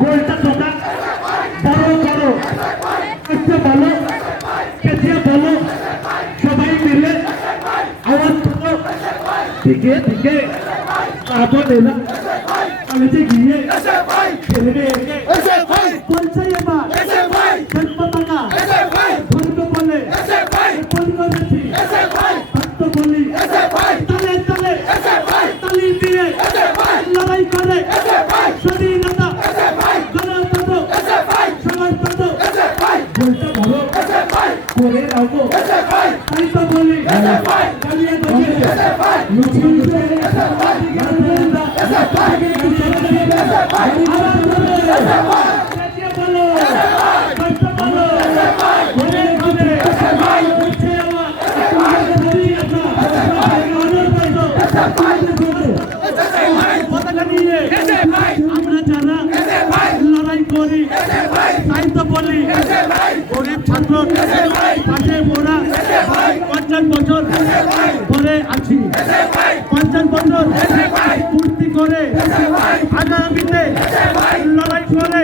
গোলটা ছোটা বড় করো আচ্ছা বলো কেজিয়া বলো সবাই মিলে আওয়াজ করো দিকে দিকে তারপর এলা কলেজে গিয়ে ছেলে মেয়েকে বলছে এবার জন্ম টাকা ধর্ম বলে বলছি ভক্ত বলি তলে তলে তালি দিয়ে লড়াই করে স্বাধীনতা গণতন্ত্র সমাজতন্ত্র বলতে ভালো করে রাখো তাই তো বলি গালিয়ে গিয়ে লুচিয়ে আমরা যারা লড়াই করি তাই তো বলি গরিব ছাত্র পাশে মোরা ৫০ বছর ধরে আছি ৫০ বছর পূর্তি করে আগামীতে লড়াই করে